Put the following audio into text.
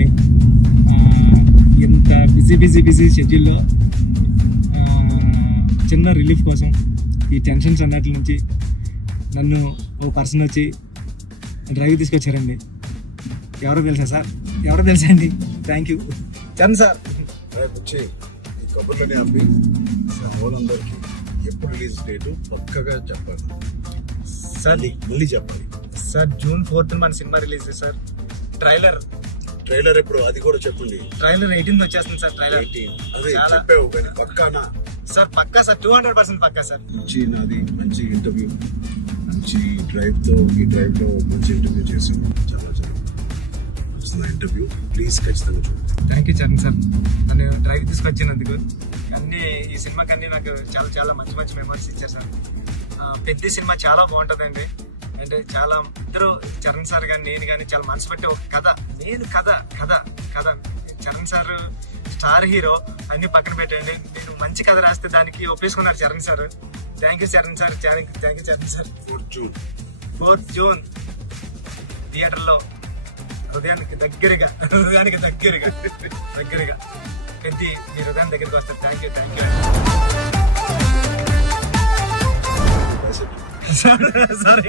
వచ్చానండి. ఎంత బిజీ షెడ్యూల్లో చిన్న రిలీఫ్ కోసం ఈ టెన్షన్స్ అన్నట్ల నుంచి నన్ను ఓ పర్సన్ వచ్చి డ్రైవ్ తీసుకొచ్చారండి. ఎవరో తెలుసా అండి. Thank you Charan sir. వచ్చి ఈ కబుర్లని ఆపి వాళ్ళందరికీ ఎప్పుడు రిలీజ్ డేటు పక్కగా చెప్పాలి సార్. మళ్ళీ చెప్పాలి సార్ June 4th మన సినిమా రిలీజ్ సార్. ట్రైలర్ ఎప్పుడు అది కూడా చెప్పండి. ట్రైలర్ 18th వచ్చేస్తుంది సార్. ట్రైలర్ అదే చాలా- చెప్పావు కానీ పక్కానా సార్ పక్కా సార్, 200% పక్కా సార్. మంచి ఇంటర్వ్యూ, మంచి ఈ డ్రైవ్ లో మంచి ఇంటర్వ్యూ చేసాము. చాలా వస్తుంది ఇంటర్వ్యూ, ప్లీజ్ ఖచ్చితంగా చూడండి. థ్యాంక్ యూ చరణ్ సార్, నన్ను డ్రైవ్ తీసుకొచ్చినందుకు. ఈ సినిమాకి అన్నీ నాకు చాలా చాలా మంచి మంచి మెమరీస్ ఇచ్చారు సార్. పెద్ద సినిమా చాలా బాగుంటుందండి. అంటే చాలా ఇద్దరు చరణ్ సార్ కానీ నేను కానీ చాలా మనసు పెట్టి ఒక కథ చరణ్ సార్ స్టార్ హీరో అన్ని పక్కన పెట్టండి. నేను మంచి కథ రాస్తే దానికి ఒప్పేసుకున్నారు Charan sir. Thank you Charan sir. Thank you Charan sir. 4th June థియేటర్లో హృదయానికి దగ్గరగా పెద్ద మీ హృదయం దగ్గరికి వస్తారు. Thank you sir. సార్